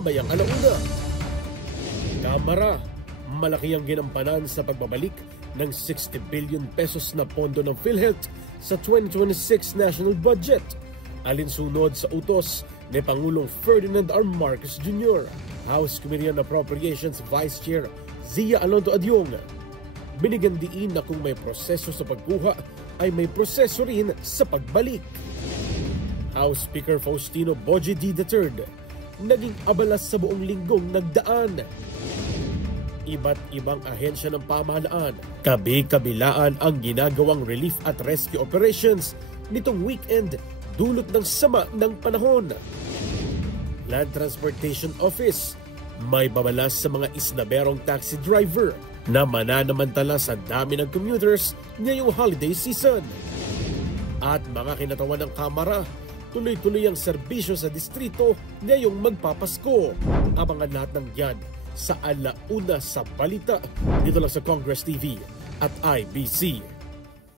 mamayang alauna. Kamara, malaki ang ginampanan sa pagbabalik ng 60 billion pesos na pondo ng PhilHealth sa 2026 national budget. Alinsunod sa utos ni Pangulong Ferdinand R. Marcos Jr. House Committee on Appropriations Vice Chair Zia Alonto Adyong, binigyan diin na kung may proseso sa pagkuha ay may proseso rin sa pagbalik. House Speaker Faustino Boje D. III, naging abala sa buong linggong nagdaan. Iba't ibang ahensya ng pamahalaan, kabi-kabilaan ang ginagawang relief at rescue operations nitong weekend dulot ng sama ng panahon. Land Transportation Office, may babalas sa mga isnaberong taxi driver na mananamantala sa dami ng commuters ngayong holiday season. At mga kinatawan ng Kamara, tuloy-tuloy ang serbisyo sa distrito ngayong magpapasko. Abangan lahat ng yan sa alauna sa balita dito lang sa Congress TV at IBC.